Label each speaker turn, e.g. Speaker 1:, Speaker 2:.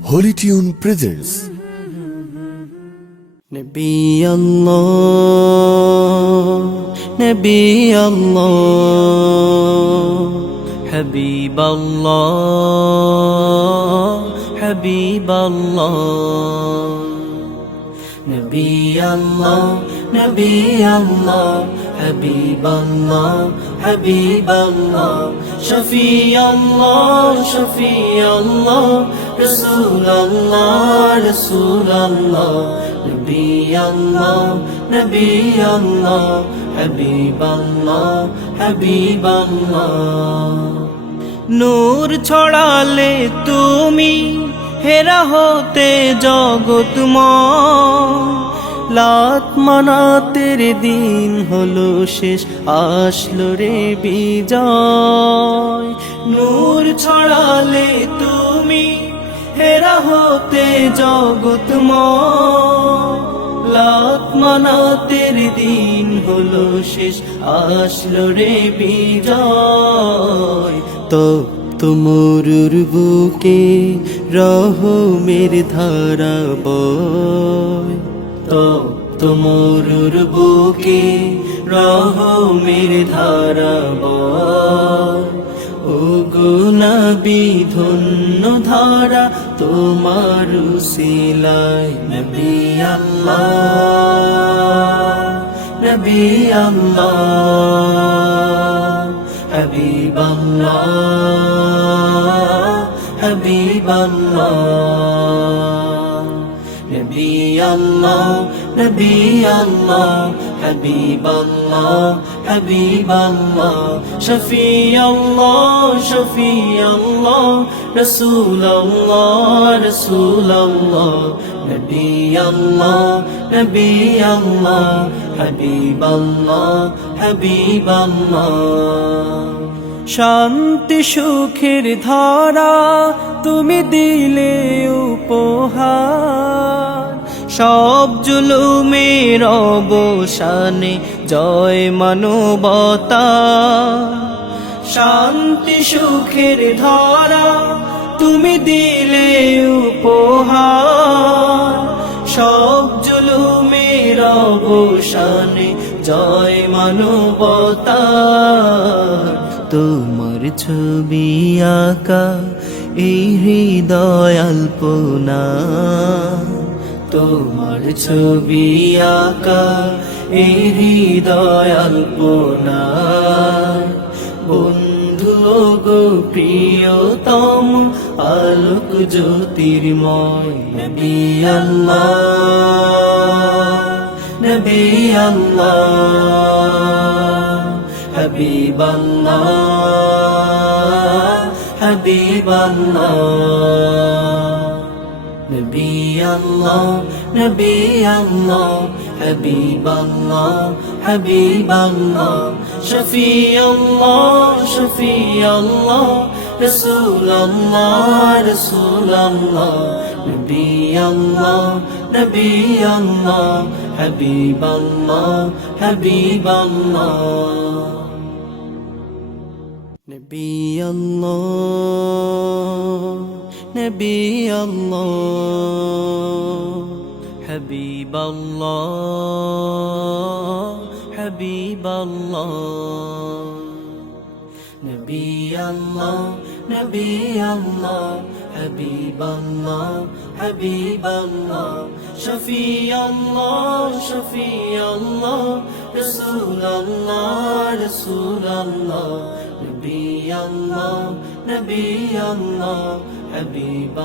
Speaker 1: Holy Tune presents.
Speaker 2: নবী নবী হাবিব আল্লাহ হাবিব আল্লাহ নবী নবী হাবিব আল্লাহ হাবিব আল্লাহ শফি আল্লাহ শফি আল্লাহ নূর ছড়ালে তুমি হেরা হতে জগৎময়। লাত মানাতের দিন হলো শেষ, আসলো রে বিজয়। নূর ছড়ালে তুমি হেরা হতে জগৎময় লাত মানাতের দিন হলো শেষ। আসলো রে বিজয়। তো তুমরুর বুকে রহমের ধারা বয়। তো তুমরুর বুকে রহমের ধারা বয়। ও গুনাবি ধন্য ধারা তোমার সিলাই নবী আল্লাহ নবী আল্লাহ হাবিব আল্লাহ হাবিব আল্লাহ নবী আল্লাহ নবী আল্লাহ হাবিব আল্লাহ হাবিব আল্লাহ শফি আল্লাহ শফি আল্লাহ রসুল আল্লাহ রসুল আল্লাহ নবী আল্লাহ নবী আল্লাহ হাবিব আল্লাহ হাবিব আল্লাহ শান্তি সুখের ধারা তুমি দিলে উপহার। সব জুলুমের অবসানে জয় মানবতা। শান্তি, সুখের ধারা তুমি দিলে উপহার। সব জুলুমের অবসানে জয় মানবতা। তোমার ছবি আঁকা এই হৃদয় আল্পনা তোমার ছবি আঁকা এই হৃদয় আল্পনা বন্ধু গো, প্রিয়তম আলোক জ্যোতির্ময়, নবী আল্লাহ নবী আল্লাহ। নবী আল্লাহ নবী আল্লাহ হাবিব আল্লাহ হাবিব আল্লাহ শফি আল্লাহ শফি আল্লাহ রসুল আল্লাহ রসুল আল্লাহ নবী আল্লাহ নবী আল্লাহ হাবিব আল্লাহ হাবিব আল্লাহ নবী আল্লাহ নবী আল্লাহ হাবিব আল্লাহ হাবিব আল্লাহ নবী আল্লাহ নবী আল্লাহ হাবিব আল্লাহ হাবিব আল্লাহ শফি আল্লাহ শফি আল্লাহ রসুল আল্লাহ রসুল আল্লাহ নবী আল্লাহ নবী আল্লাহ হাবিব